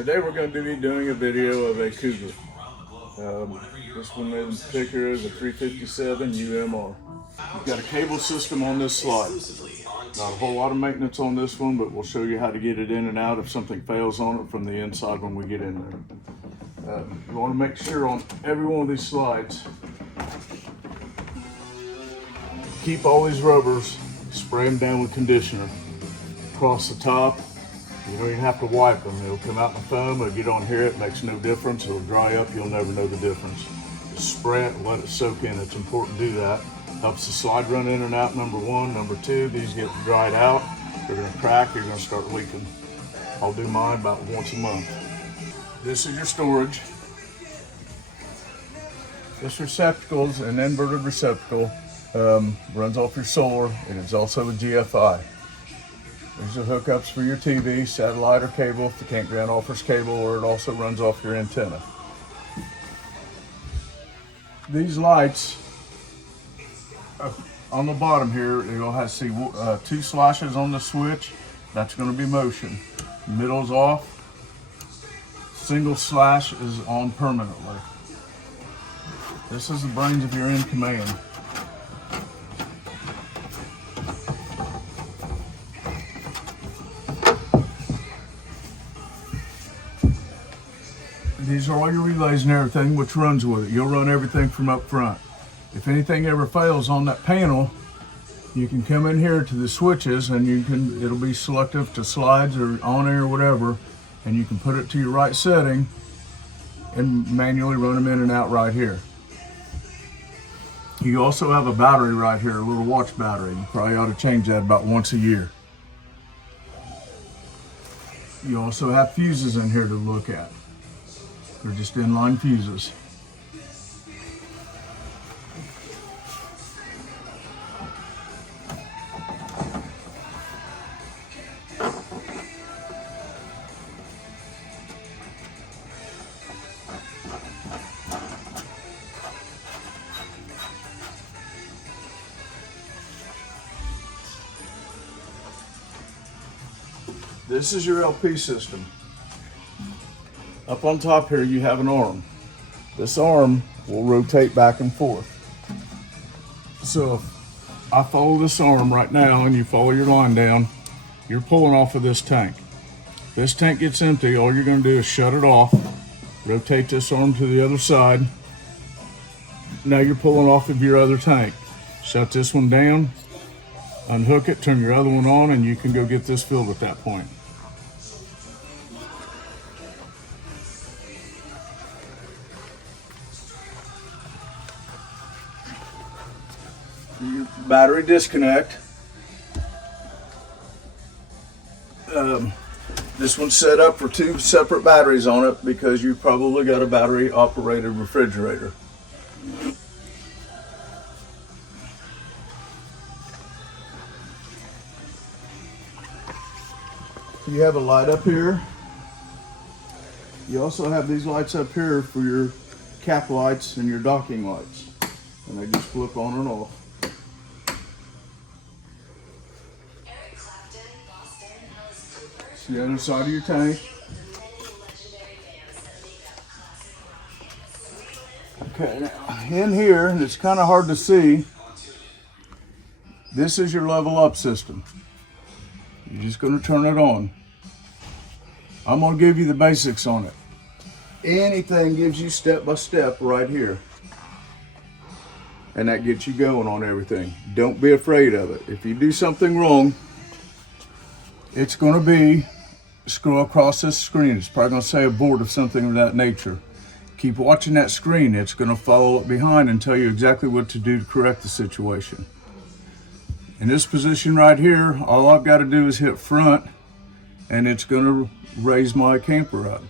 Today we're going to be doing a video of a Cougar. This one in particular is a 357 UMR. We've got a cable system on this slide. Not a whole lot of maintenance on this one, but we'll show you how to get it in and out if something fails on it from the inside when we get in there. You want to make sure on every one of these slides, keep all these rubbers, spray them down with conditioner across the top. You don't even have to wipe them. It'll come out in the foam. If you don't hear it, it makes no difference. It'll dry up. You'll never know the difference. Just spray it and let it soak in. It's important to do that. Helps the slide run in and out, number one. Number two, these get dried out. They're going to crack. You're going to start leaking. I'll do mine about once a month. This is your storage. This receptacle is an inverted receptacle. Runs off your solar, and it's also a GFI. These are hookups for your TV, satellite, or cable if the campground offers cable, or it also runs off your antenna. These lights on the bottom here, you'll have to see two slashes on the switch. That's going to be motion. Middle's off. Single slash is on permanently. This is the brains of your in command. These are all your relays and everything, which runs with it. You'll run everything from up front. If anything ever fails on that panel, you can come in here to the switches and it'll be selective to slides or on air or whatever, and you can put it to your right setting and manually run them in and out right here. You also have a battery right here, a little watch battery. You probably ought to change that about once a year. You also have fuses in here to look at. They're just inline fuses. This is your LP system. Up on top here you have an arm. This arm will rotate back and forth. So if I follow this arm right now and you follow your line down, you're pulling off of this tank. If this tank gets empty, all you're going to do is shut it off, rotate this arm to the other side. Now you're pulling off of your other tank. Shut this one down, unhook it, turn your other one on, and you can go get this filled at that point. Your battery disconnect. This one's set up for two separate batteries on it because you probably got a battery operated refrigerator. You have a light up here. You also have these lights up here for your cap lights and your docking lights, and they just flip on and off. The other side of your tank. Okay, now in here, and it's kind of hard to see, this is your level up system. You're just going to turn it on. I'm going to give you the basics on it. Anything gives you step by step right here. And that gets you going on everything. Don't be afraid of it. If you do something wrong, it's going to be scroll across this screen. It's probably going to say abort of something of that nature. Keep watching that screen. It's going to follow it behind and tell you exactly what to do to correct the situation. In this position right here, all I've got to do is hit front, and it's going to raise my camper up.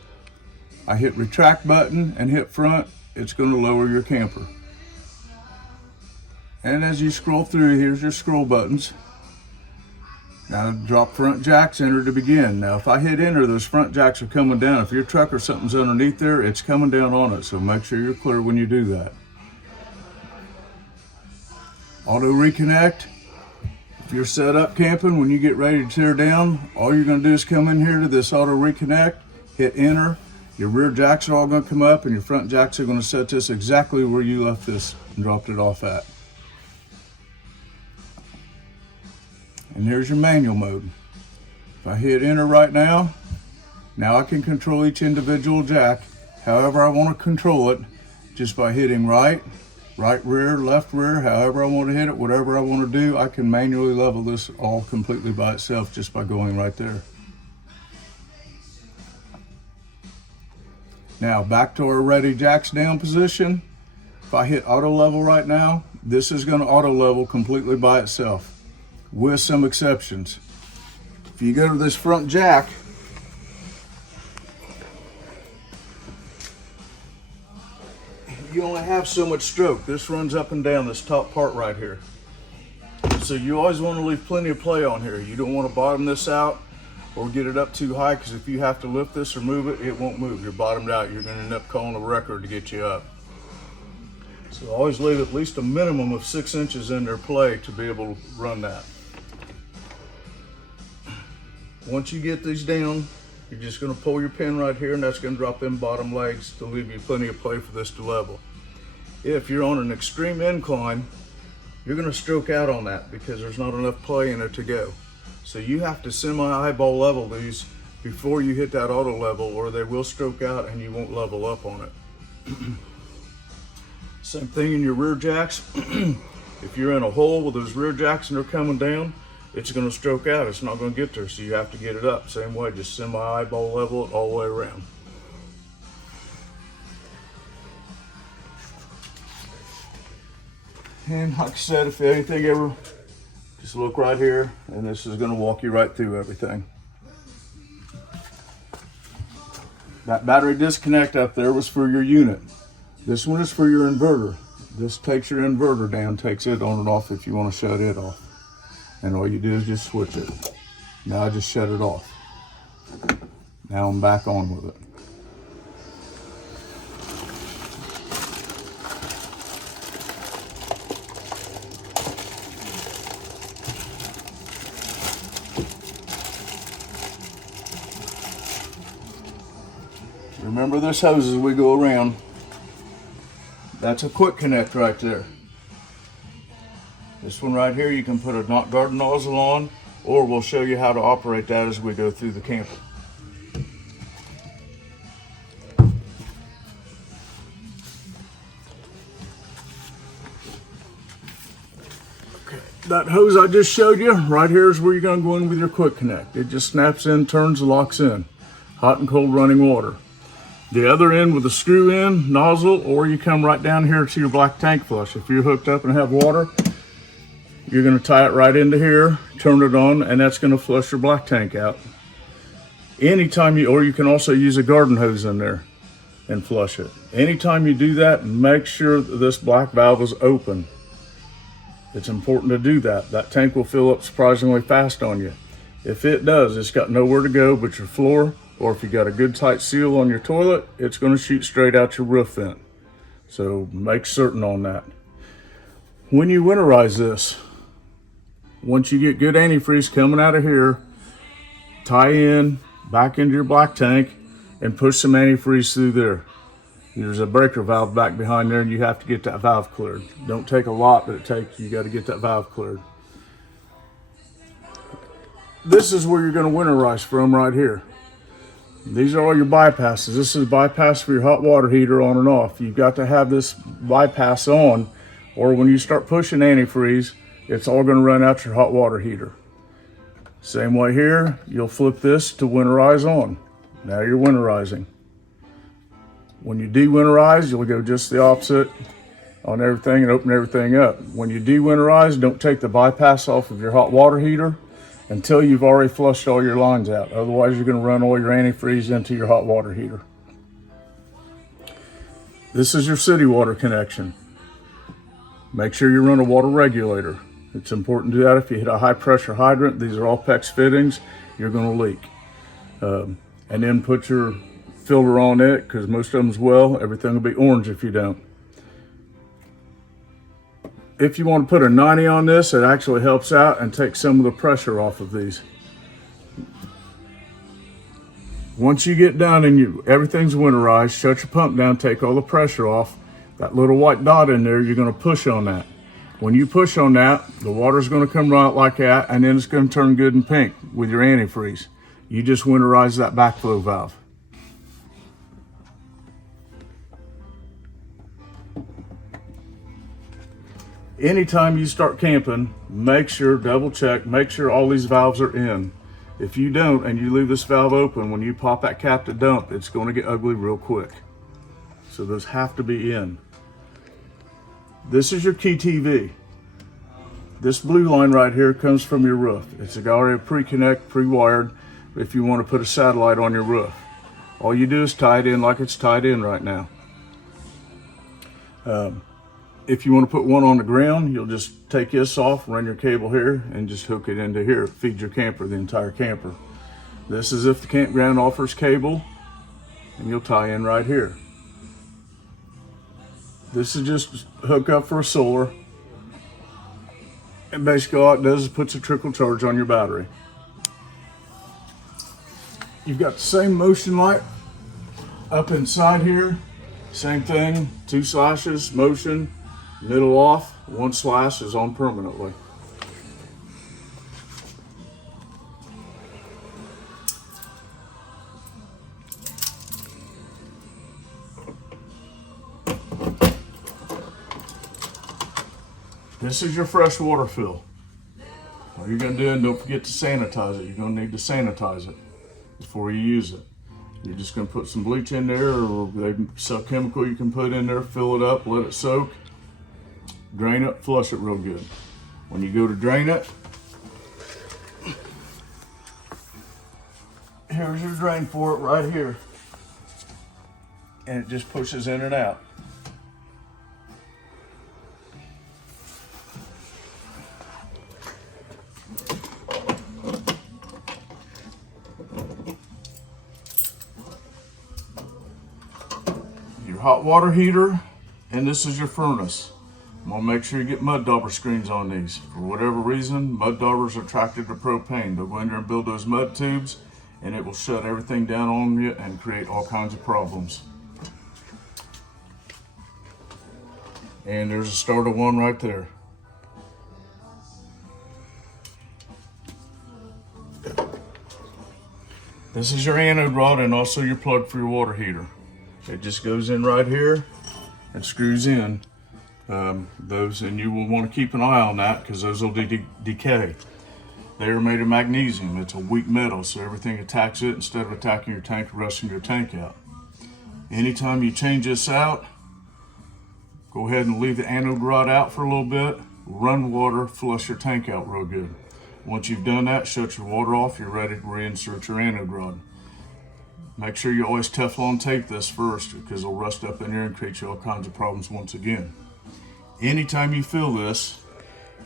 I hit retract button and hit front, it's going to lower your camper. And as you scroll through, here's your scroll buttons. Now drop front jacks, enter to begin. Now if I hit enter, those front jacks are coming down. If your truck or something's underneath there, it's coming down on it, so make sure you're clear when you do that. Auto reconnect. If you're set up camping, when you get ready to tear down, all you're going to do is come in here to this auto reconnect, hit enter. Your rear jacks are all going to come up, and your front jacks are going to set this exactly where you left this and dropped it off at. And there's your manual mode. If I hit enter right now, now I can control each individual jack however I want to control it, just by hitting right rear, left rear, however I want to hit it, whatever I want to do. I can manually level this all completely by itself just by going right there. Now back to our ready jacks down position. If I hit auto level right now, this is going to auto level completely by itself, with some exceptions. If you go to this front jack, you only have so much stroke. This runs up and down this top part right here. So you always want to leave plenty of play on here. You don't want to bottom this out or get it up too high, because if you have to lift this or move it, it won't move. You're bottomed out. You're going to end up calling a record to get you up. So always leave at least a minimum of 6 inches in their play to be able to run that. Once you get these down, you're just going to pull your pin right here, and that's going to drop them bottom legs to leave you plenty of play for this to level. If you're on an extreme incline, you're going to stroke out on that because there's not enough play in it to go. So you have to semi-eyeball level these before you hit that auto level, or they will stroke out and you won't level up on it. Same thing in your rear jacks. If you're in a hole with those rear jacks and they're coming down, it's going to stroke out. It's not going to get there, so you have to get it up. Same way, just semi-eyeball level it all the way around. And like I said, if anything ever, just look right here, and this is going to walk you right through everything. That battery disconnect up there was for your unit. This one is for your inverter. This takes your inverter down, takes it on and off if you want to shut it off. And all you do is just switch it. Now I just shut it off. Now I'm back on with it. Remember this hose as we go around. That's a quick connect right there. This one right here, you can put a knot guard nozzle on, or we'll show you how to operate that as we go through the camper. Okay, that hose I just showed you, right here is where you're going to go in with your quick connect. It just snaps in, turns, locks in. Hot and cold running water. The other end with a screw in, nozzle, or you come right down here to your black tank flush. If you're hooked up and have water, you're going to tie it right into here, turn it on, and that's going to flush your black tank out. Anytime you, or you can also use a garden hose in there and flush it. Anytime you do that, make sure that this black valve is open. It's important to do that. That tank will fill up surprisingly fast on you. If it does, it's got nowhere to go but your floor, or if you got a good tight seal on your toilet, it's going to shoot straight out your roof vent. So make certain on that. When you winterize this, once you get good antifreeze coming out of here, tie in back into your black tank and push some antifreeze through there. There's a breaker valve back behind there, and you have to get that valve cleared. Don't take a lot, but you got to get that valve cleared. This is where you're going to winterize from right here. These are all your bypasses. This is a bypass for your hot water heater on and off. You've got to have this bypass on, or when you start pushing antifreeze, it's all going to run out your hot water heater. Same way here, you'll flip this to winterize on. Now you're winterizing. When you de-winterize, you'll go just the opposite on everything and open everything up. When you de-winterize, don't take the bypass off of your hot water heater until you've already flushed all your lines out. Otherwise, you're going to run all your antifreeze into your hot water heater. This is your city water connection. Make sure you run a water regulator. It's important to do that. If you hit a high pressure hydrant, these are all PEX fittings, you're going to leak. And then put your filter on it, because most of them's well. Everything will be orange if you don't. If you want to put a 90 on this, it actually helps out and takes some of the pressure off of these. Once you get done and everything's winterized, shut your pump down, take all the pressure off. That little white dot in there, you're going to push on that. When you push on that, the water's going to come right like that, and then it's going to turn good and pink with your antifreeze. You just winterize that backflow valve. Anytime you start camping, make sure, double check, make sure all these valves are in. If you don't and you leave this valve open, when you pop that cap to dump, it's going to get ugly real quick. So those have to be in. This is your key TV. This blue line right here comes from your roof. It's already pre-connect, pre-wired if you want to put a satellite on your roof. All you do is tie it in like it's tied in right now. If you want to put one on the ground, you'll just take this off, run your cable here, and just hook it into here. Feed your camper, the entire camper. This is if the campground offers cable, and you'll tie in right here. This is just hook up for a solar. And basically all it does is puts a trickle charge on your battery. You've got the same motion light up inside here. Same thing, 2 slashes, motion. Middle off, 1 slash is on permanently. This is your fresh water fill. All you're going to do, and don't forget to sanitize it. You're going to need to sanitize it before you use it. You're just going to put some bleach in there, or they sell chemical you can put in there, fill it up, let it soak. Drain it, flush it real good. When you go to drain it, here's your drain for it right here. And it just pushes in and out. Your hot water heater, and this is your furnace. I'm gonna make sure you get mud dauber screens on these. For whatever reason, mud daubers are attracted to propane. They'll go in there and build those mud tubes, and it will shut everything down on you and create all kinds of problems. And there's a starter one right there. This is your anode rod and also your plug for your water heater. It just goes in right here and screws in. Those, and you will want to keep an eye on that because those will decay. They are made of magnesium. It's a weak metal, so everything attacks it instead of attacking your tank or rusting your tank out. Anytime you change this out, go ahead and leave the anode rod out for a little bit, run water, flush your tank out real good. Once you've done that, shut your water off, you're ready to reinsert your anode rod. Make sure you always Teflon tape this first because it'll rust up in there and create you all kinds of problems once again. Anytime you fill this,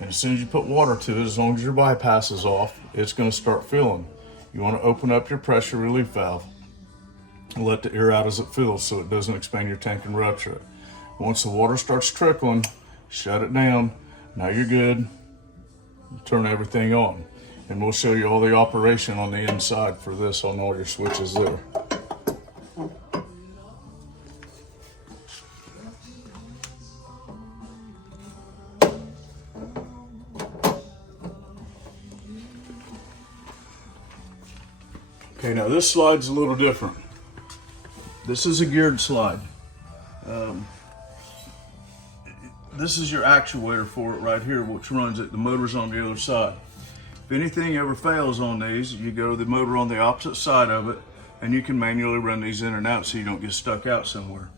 and as soon as you put water to it, as long as your bypass is off, it's going to start filling. You want to open up your pressure relief valve and let the air out as it fills so it doesn't expand your tank and rupture it. Once the water starts trickling, shut it down. Now you're good. Turn everything on. And we'll show you all the operation on the inside for this on all your switches there. Okay, now this slide's a little different. This is a geared slide. This is your actuator for it right here, which runs it. The motor's on the other side. If anything ever fails on these, you go to the motor on the opposite side of it, and you can manually run these in and out so you don't get stuck out somewhere.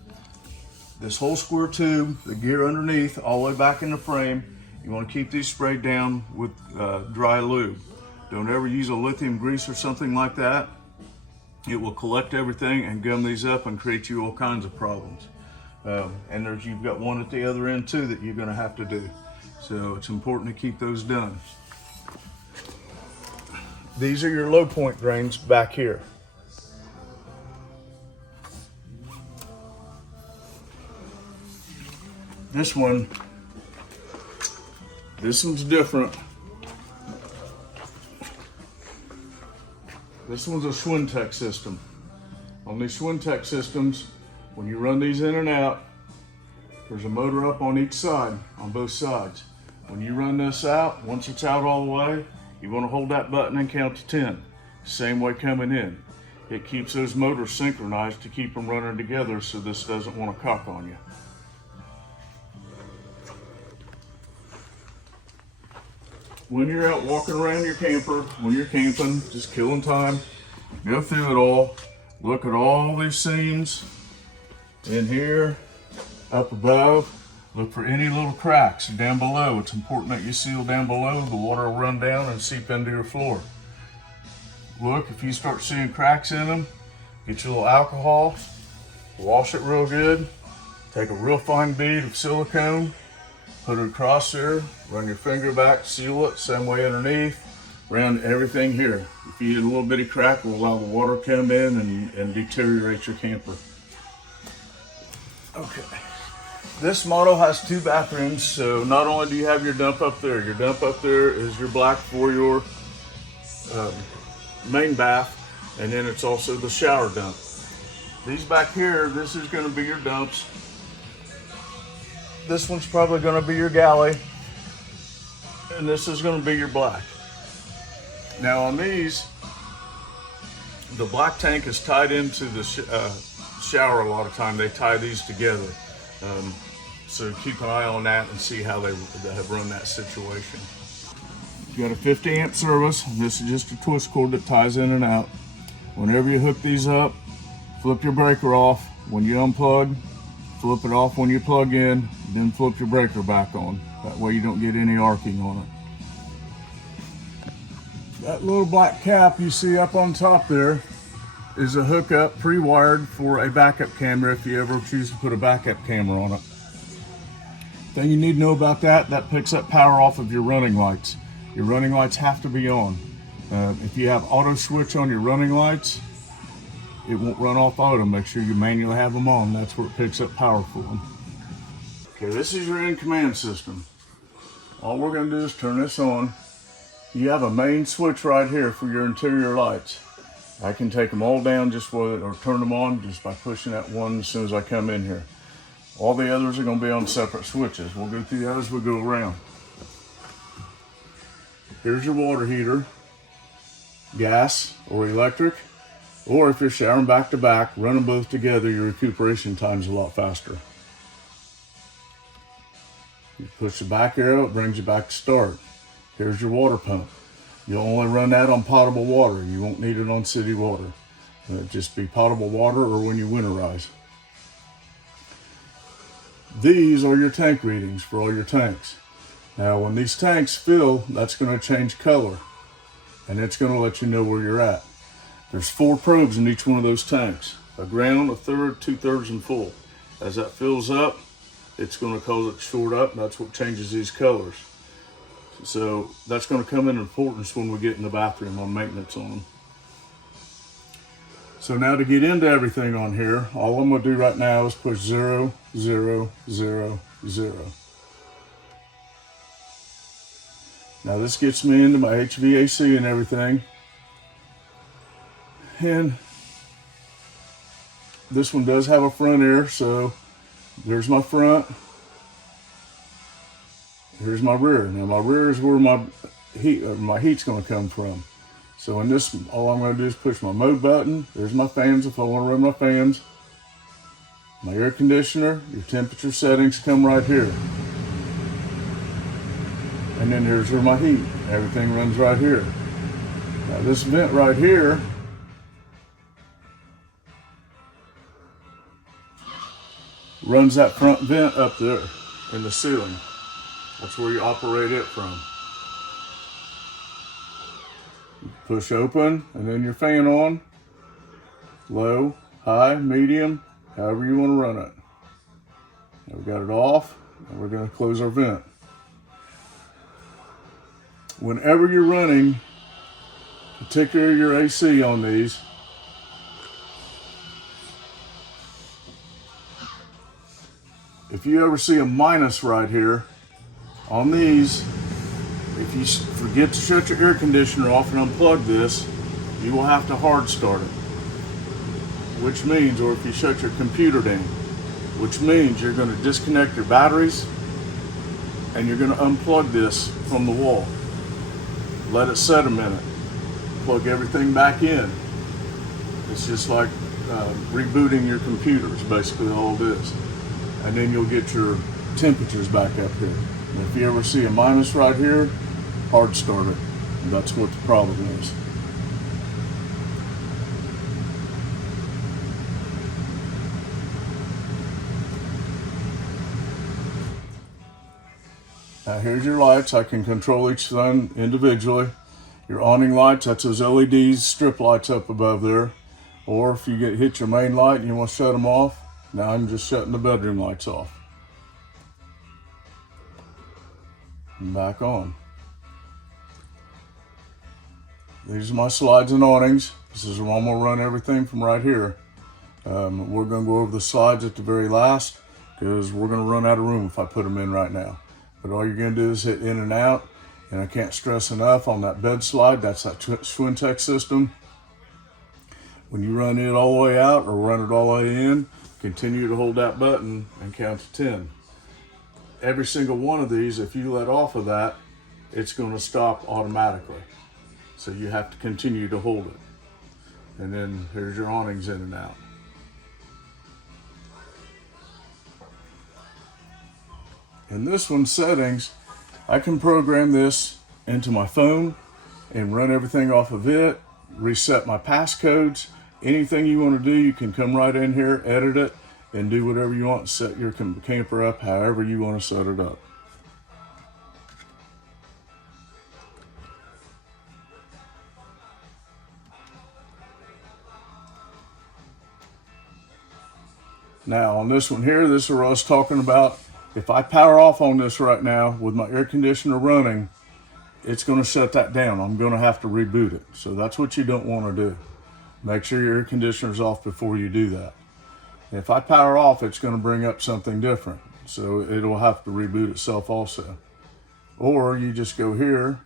This whole square tube, the gear underneath, all the way back in the frame, you want to keep these sprayed down with dry lube. Don't ever use a lithium grease or something like that. It will collect everything and gum these up and create you all kinds of problems. And you've got one at the other end too that you're going to have to do. So it's important to keep those done. These are your low point drains back here. This one's different. This one's a Schwintek system. On these Swintech systems, when you run these in and out, there's a motor up on each side, on both sides. When you run this out, once it's out all the way, you want to hold that button and count to 10. Same way coming in. It keeps those motors synchronized to keep them running together so this doesn't want to cock on you. When you're out walking around your camper, when you're camping, just killing time, go through it all, look at all these seams in here, up above, look for any little cracks down below. It's important that you seal down below. The water will run down and seep into your floor. Look, if you start seeing cracks in them, get your little alcohol, wash it real good, take a real fine bead of silicone, put it across there, run your finger back, seal it, same way underneath, around everything here. If you get a little bitty crack, it will allow the water to come in and deteriorate your camper. Okay. This model has 2 bathrooms, so not only do you have your dump up there is your black for your main bath, and then it's also the shower dump. These back here, this is going to be your dumps. This one's probably going to be your galley, and this is going to be your black. Now on these, the black tank is tied into the shower a lot of time. They tie these together. So keep an eye on that and see how they have run that situation. You got a 50 amp service. This is just a twist cord that ties in and out. Whenever you hook these up, flip your breaker off. When you unplug, flip it off when you plug in, then flip your breaker back on. That way you don't get any arcing on it. That little black cap you see up on top there is a hookup pre-wired for a backup camera if you ever choose to put a backup camera on it. Thing you need to know about that picks up power off of your running lights. Your running lights have to be on. If you have auto switch on your running lights, it won't run off auto. Make sure you manually have them on. That's where it picks up power for them. Okay, this is your in-command system. All we're going to do is turn this on. You have a main switch right here for your interior lights. I can take them all down just with it, or turn them on just by pushing that one as soon as I come in here. All the others are going to be on separate switches. We'll go through that as we go around. Here's your water heater, gas or electric, or if you're showering back to back, run them both together, your recuperation time's a lot faster. You push the back arrow, it brings you back to start. Here's your water pump. You'll only run that on potable water. You won't need it on city water. It'll just be potable water or when you winterize. These are your tank readings for all your tanks. Now when these tanks fill, that's going to change color, and it's going to let you know where you're at. There's 4 probes in each one of those tanks. A ground, a third, 2/3, and full. As that fills up, it's going to cause it to short up, and that's what changes these colors. So that's going to come in importance when we get in the bathroom on maintenance on them. So now to get into everything on here, all I'm going to do right now is push 0, 0, 0, 0. Now this gets me into my HVAC and everything. And this one does have a front air, so there's my front. Here's my rear. Now my rear is where my heat's going to come from. So in this, all I'm going to do is push my mode button. There's my fans if I want to run my fans. My air conditioner, your temperature settings come right here. And then here's where my heat. Everything runs right here. Now this vent right here runs that front vent up there in the ceiling. That's where you operate it from. You push open and then your fan on. Low, high, medium, however you want to run it. Now we got it off, and we're going to close our vent. Whenever you're running, particularly your AC on these, if you ever see a minus right here, on these, if you forget to shut your air conditioner off and unplug this, you will have to hard start it. which means, or if you shut your computer down, which means you're going to disconnect your batteries and you're going to unplug this from the wall. Let it set a minute. Plug everything back in. It's just like rebooting your computer is basically all it is. And then you'll get your temperatures back up here. And if you ever see a minus right here, hard start it. And that's what the problem is. Now here's your lights. I can control each one individually. Your awning lights, that's those LEDs, strip lights up above there. Or if you hit your main light and you want to shut them off, now I'm just shutting the bedroom lights off. And back on. These are my slides and awnings. This is where I'm going to run everything from right here. We're going to go over the slides at the very last because we're going to run out of room if I put them in right now. But all you're going to do is hit in and out. And I can't stress enough on that bed slide, that's that Swintech system. When you run it all the way out or run it all the way in, continue to hold that button and count to 10. Every single one of these, if you let off of that, it's going to stop automatically. So you have to continue to hold it. And then here's your awnings in and out. In this one's settings, I can program this into my phone and run everything off of it, reset my passcodes. Anything you want to do, you can come right in here, edit it, and do whatever you want. Set your camper up however you want to set it up. Now on this one here, this is what I was talking about. If I power off on this right now with my air conditioner running, it's going to shut that down. I'm going to have to reboot it. So that's what you don't want to do. Make sure your air conditioner's off before you do that. If I power off, it's going to bring up something different. So it'll have to reboot itself also. Or you just go here.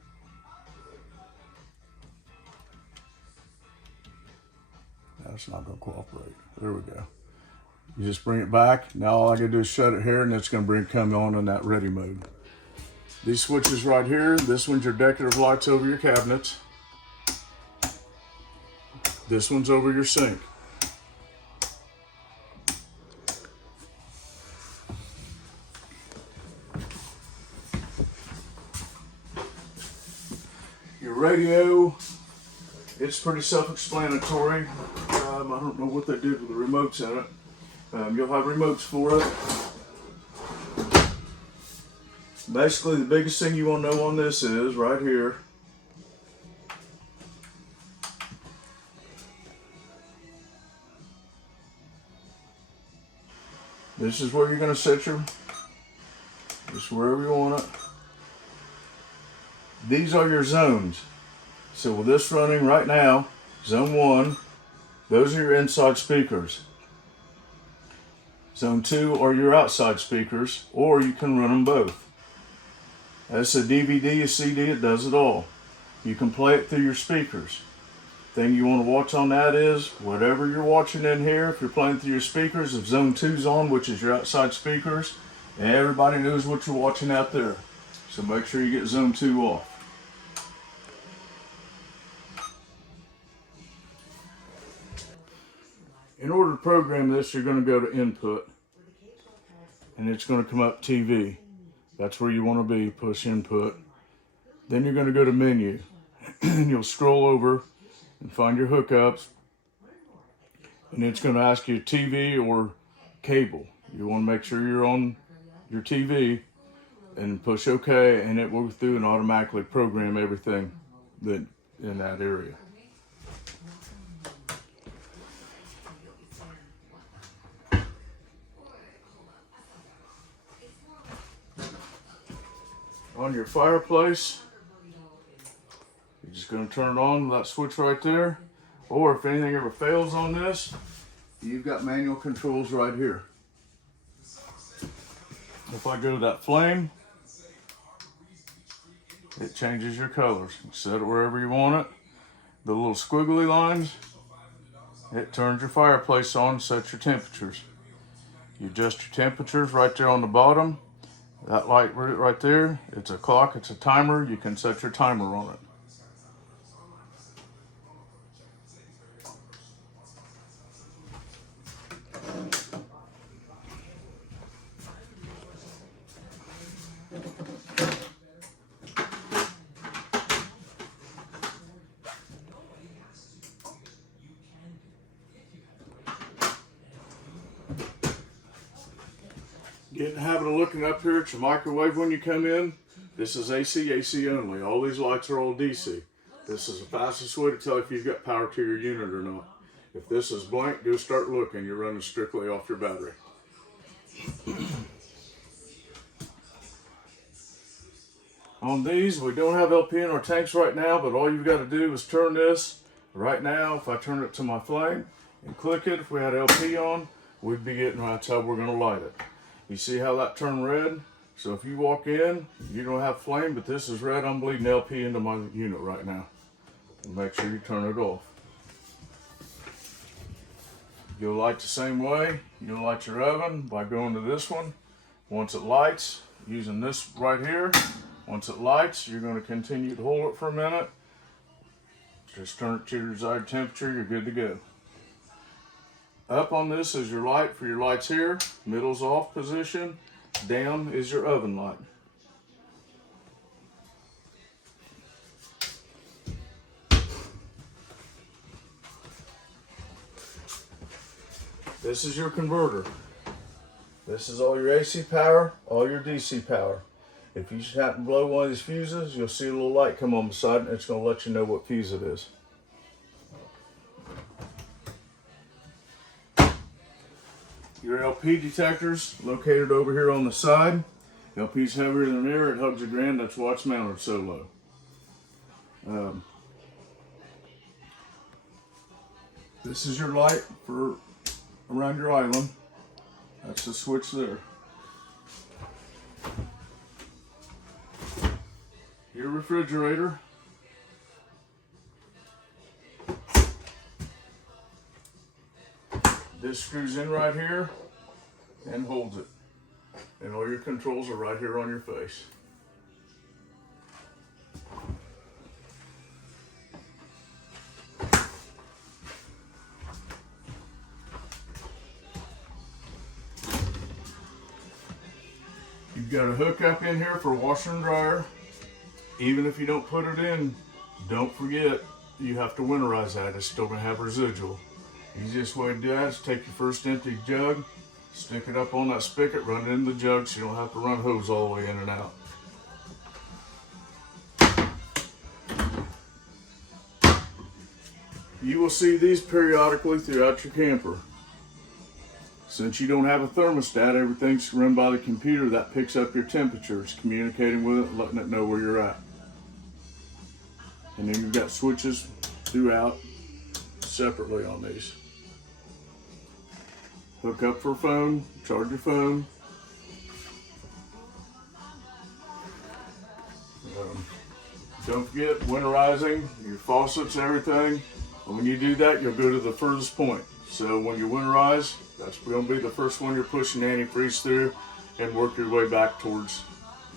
That's not going to cooperate. There we go. You just bring it back. Now all I gotta do is shut it here and it's gonna come on in that ready mode. These switches right here, this one's your decorative lights over your cabinets. This one's over your sink. Your radio, it's pretty self-explanatory. I don't know what they did with the remotes in it. You'll have remotes for it. Basically, the biggest thing you want to know on this is right here. This is where you're going to set your, just wherever you want it. These are your zones. So with this running right now, zone 1, those are your inside speakers. Zone 2 are your outside speakers, or you can run them both. As a DVD, a CD, it does it all. You can play it through your speakers. Thing you want to watch on that is, whatever you're watching in here, if you're playing through your speakers, if Zone 2's on, which is your outside speakers, everybody knows what you're watching out there. So make sure you get Zone 2 off. In order to program this, you're going to go to Input, and it's going to come up TV. That's where you want to be, push Input. Then you're going to go to Menu, and you'll scroll over and find your hookups, and it's going to ask you TV or cable. You want to make sure you're on your TV, and push OK, and it will go through and automatically program everything that in that area. On your fireplace, you're just going to turn it on with that switch right there. Or if anything ever fails on this, you've got manual controls right here. If I go to that flame, it changes your colors. Set it wherever you want it. The little squiggly lines, It turns your fireplace on, sets your temperatures. You adjust your temperatures right there on the bottom. That light right there, it's a clock, it's a timer. You can set your timer on it. Get in the habit of looking up here at your microwave when you come in. This is AC only. All these lights are all DC. This is the fastest way to tell if you've got power to your unit or not. If this is blank, go start looking. You're running strictly off your battery. On these, we don't have LP in our tanks right now, but all you've got to do is turn this. Right now, if I turn it to my flame and click it, if we had LP on, we'd be getting, that's how we're going to light it. You see how that turned red? So if you walk in, you don't have flame, but this is red, I'm bleeding LP into my unit right now. Make sure you turn it off. You'll light the same way. You'll light your oven by going to this one. Once it lights, using this right here, once it lights, you're going to continue to hold it for a minute. Just turn it to your desired temperature, you're good to go. Up on this is your light for your lights here. Middle's off position. Down is your oven light. This is your converter. This is all your AC power, all your DC power. If you happen to blow one of these fuses, you'll see a little light come on the side and it's going to let you know what fuse it is. Your LP detectors located over here on the side. LP's heavier than air, it hugs the ground, that's why it's mounted so low. This is your light for around your island. That's the switch there. Your refrigerator. This screws in right here and holds it. And all your controls are right here on your face. You've got a hook up in here for washer and dryer. Even if you don't put it in, don't forget you have to winterize that. It's still going to have residual. Easiest way to do that is take your first empty jug, stick it up on that spigot, run it in the jug so you don't have to run hose all the way in and out. You will see these periodically throughout your camper. Since you don't have a thermostat, everything's run by the computer that picks up your temperatures, communicating with it, letting it know where you're at. And then you've got switches throughout separately on these. Hook up for a phone, charge your phone. Don't forget winterizing your faucets and everything. And when you do that, you'll go to the furthest point. So when you winterize, that's going to be the first one you're pushing antifreeze through and work your way back towards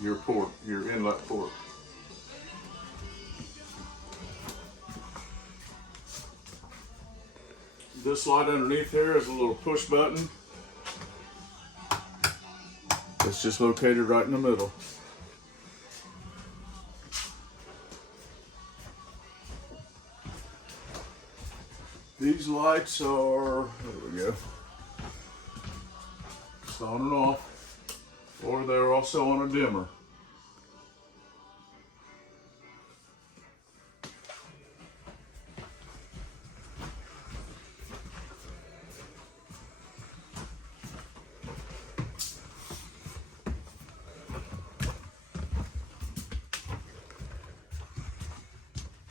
your port, your inlet port. This light underneath here is a little push button. It's just located right in the middle. These lights are, there we go, it's on and off, or they're also on a dimmer.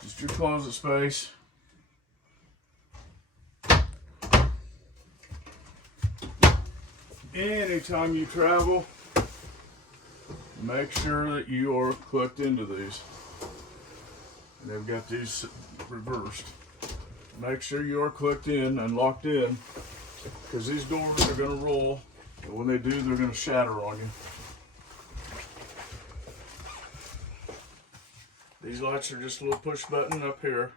Just your closet space. Anytime you travel, make sure that you are hooked into these. And they've got these reversed. make sure you are clicked in and locked in, because these doors are going to roll, and when they do, they're going to shatter on you. These lights are just a little push button up here.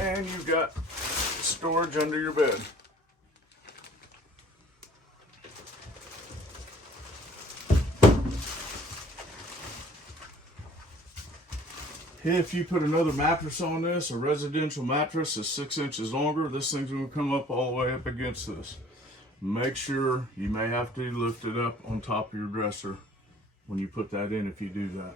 And you've got storage under your bed. If you put another mattress on this, a residential mattress is 6 inches longer, this thing's going to come up all the way up against this. Make sure you may have to lift it up on top of your dresser when you put that in, if you do that.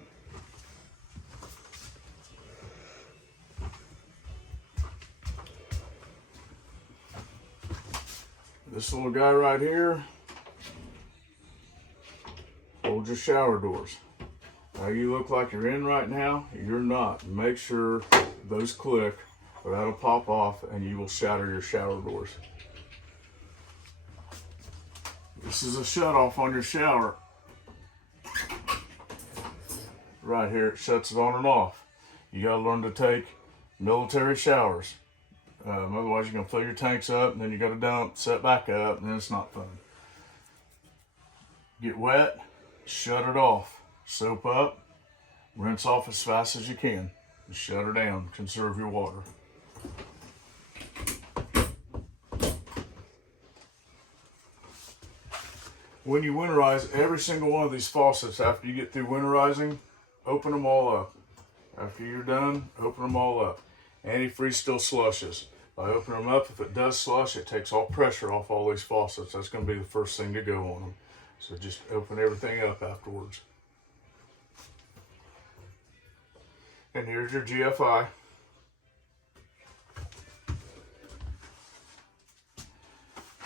This little guy right here holds your shower doors. Now you look like you're in right now, you're not. Make sure those click or that'll pop off and you will shatter your shower doors. This is a shut off on your shower. Right here, it shuts it on and off. You gotta learn to take military showers. Otherwise you're gonna fill your tanks up and then you gotta dump, set back up, and then it's not fun. Get wet, shut it off. Soap up, rinse off as fast as you can, and shut her down. Conserve your water. When you winterize, every single one of these faucets, after you get through winterizing, open them all up. After you're done, open them all up. Antifreeze still slushes. By opening them up, if it does slush, it takes all pressure off all these faucets. That's going to be the first thing to go on them. So just open everything up afterwards. And here's your GFI.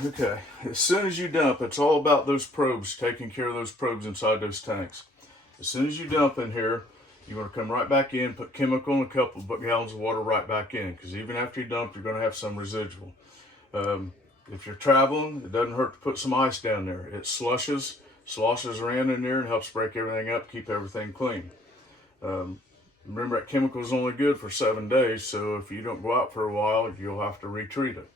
Okay, as soon as you dump, it's all about those probes, taking care of those probes inside those tanks. As soon as you dump in here, you're going to come right back in, put chemical and a couple of gallons of water right back in, because even after you dump, you're going to have some residual. If you're traveling, it doesn't hurt to put some ice down there. It slushes, sloshes around in there and helps break everything up, keep everything clean. Remember, that chemical is only good for 7 days, so if you don't go out for a while, you'll have to retreat it.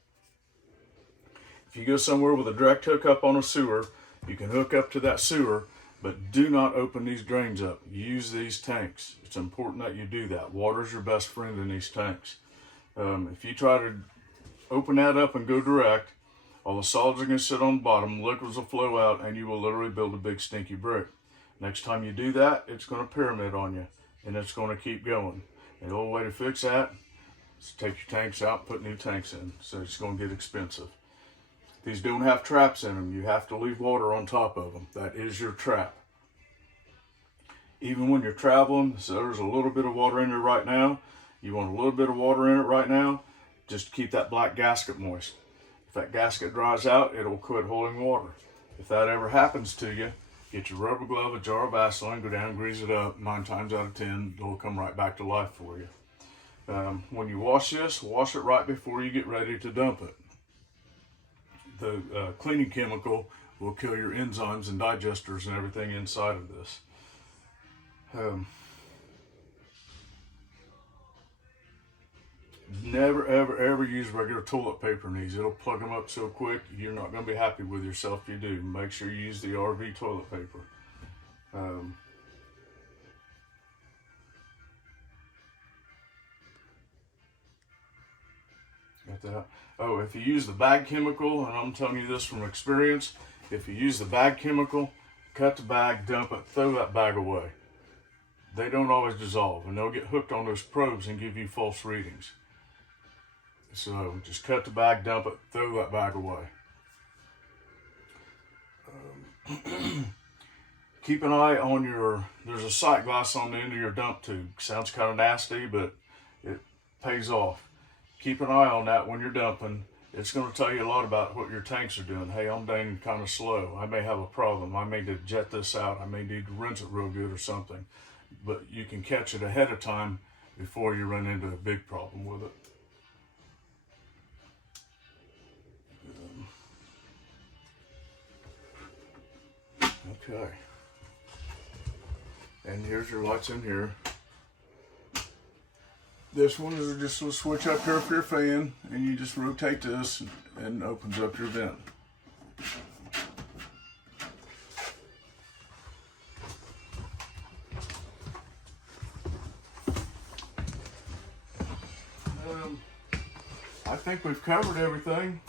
If you go somewhere with a direct hookup on a sewer, you can hook up to that sewer, but do not open these drains up. Use these tanks. It's important that you do that. Water's your best friend in these tanks. If you try to open that up and go direct, all the solids are going to sit on the bottom, liquids will flow out, and you will literally build a big stinky brick. Next time you do that, it's going to pyramid on you, and it's going to keep going. And the only way to fix that is to take your tanks out and put new tanks in. So it's going to get expensive. These don't have traps in them. You have to leave water on top of them. That is your trap. Even when you're traveling, so there's a little bit of water in there right now. You want a little bit of water in it right now, just to keep that black gasket moist. If that gasket dries out, it'll quit holding water. If that ever happens to you, get your rubber glove, a jar of Vaseline, go down and grease it up. 9 times out of 10, it'll come right back to life for you. When you wash this, wash it right before you get ready to dump it. The cleaning chemical will kill your enzymes and digesters and everything inside of this. Never, ever, ever use regular toilet paper in these. It'll plug them up so quick, you're not going to be happy with yourself if you do. Make sure you use the RV toilet paper. Got that? Oh, if you use the bag chemical, and I'm telling you this from experience, if you use the bag chemical, cut the bag, dump it, throw that bag away. They don't always dissolve, and they'll get hooked on those probes and give you false readings. So just cut the bag, dump it, throw that bag away. Keep an eye on there's a sight glass on the end of your dump tube. Sounds kind of nasty, but it pays off. Keep an eye on that when you're dumping. It's going to tell you a lot about what your tanks are doing. Hey, I'm down kind of slow. I may have a problem. I may need to jet this out. I may need to rinse it real good or something. But you can catch it ahead of time before you run into a big problem with it. Okay. And here's your lights in here. This one is just a switch up here for your fan, and you just rotate this and it opens up your vent. I think we've covered everything.